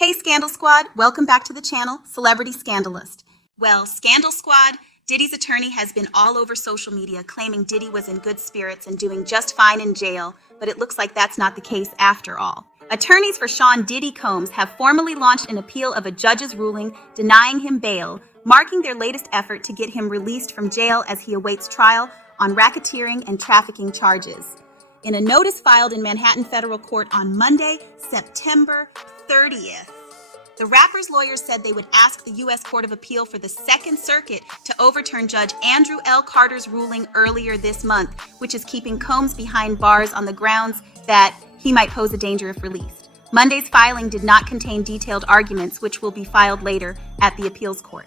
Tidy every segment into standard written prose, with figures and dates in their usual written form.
Hey Scandal Squad, welcome back to the channel, Celebrity ScandaLust. Well, Scandal Squad, Diddy's attorney has been all over social media claiming Diddy was in good spirits and doing just fine in jail, but it looks like that's not the case after all. Attorneys for Sean Diddy Combs have formally launched an appeal of a judge's ruling denying him bail, marking their latest effort to get him released from jail as he awaits trial on racketeering and trafficking charges. In a notice filed in Manhattan Federal Court on Monday, September 30th, the rapper's lawyers said they would ask the U.S. Court of Appeal for the Second Circuit to overturn Judge Andrew L. Carter's ruling earlier this month, which is keeping Combs behind bars on the grounds that he might pose a danger if released. Monday's filing did not contain detailed arguments, which will be filed later at the appeals court.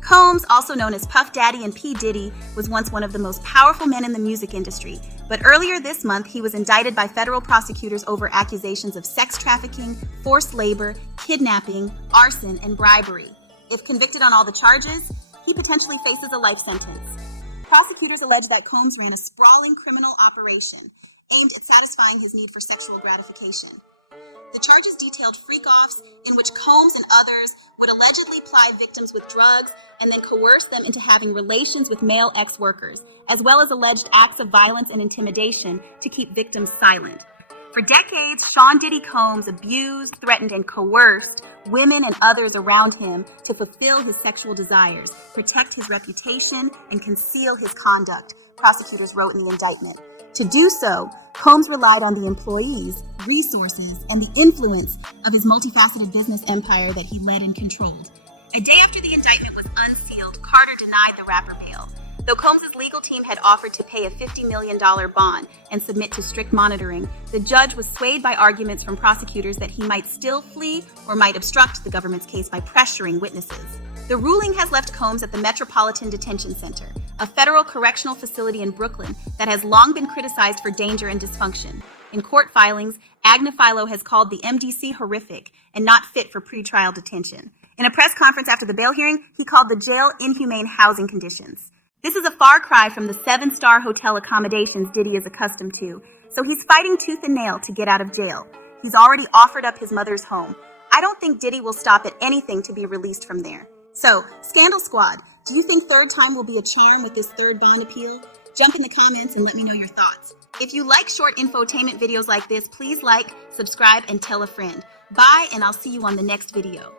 Combs, also known as Puff Daddy and P. Diddy, was once one of the most powerful men in the music industry, but earlier this month he was indicted by federal prosecutors over accusations of sex trafficking, forced labor, kidnapping, arson, and bribery. If convicted on all the charges, he potentially faces a life sentence. Prosecutors allege that Combs ran a sprawling criminal operation aimed at satisfying his need for sexual gratification. The charges detailed freak-offs in which Combs and others would allegedly ply victims with drugs and then coerce them into having relations with male ex-workers, as well as alleged acts of violence and intimidation to keep victims silent. For decades, Sean Diddy Combs abused, threatened, and coerced women and others around him to fulfill his sexual desires, protect his reputation, and conceal his conduct, prosecutors wrote in the indictment. To do so, Combs relied on the employees, resources, and the influence of his multifaceted business empire that he led and controlled. A day after the indictment was unsealed, Carter denied the rapper bail. Though Combs' legal team had offered to pay a $50 million bond and submit to strict monitoring, the judge was swayed by arguments from prosecutors that he might still flee or might obstruct the government's case by pressuring witnesses. The ruling has left Combs at the Metropolitan Detention Center, a federal correctional facility in Brooklyn that has long been criticized for danger and dysfunction. In court filings, Agnifilo has called the MDC horrific and not fit for pretrial detention. In a press conference after the bail hearing, he called the jail inhumane housing conditions. This is a far cry from the 7-star hotel accommodations Diddy is accustomed to, so he's fighting tooth and nail to get out of jail. He's already offered up his mother's home. I don't think Diddy will stop at anything to be released from there. So, Scandal Squad, do you think third time will be a charm with this third bond appeal? Jump in the comments and let me know your thoughts. If you like short infotainment videos like this, please like, subscribe, and tell a friend. Bye, and I'll see you on the next video.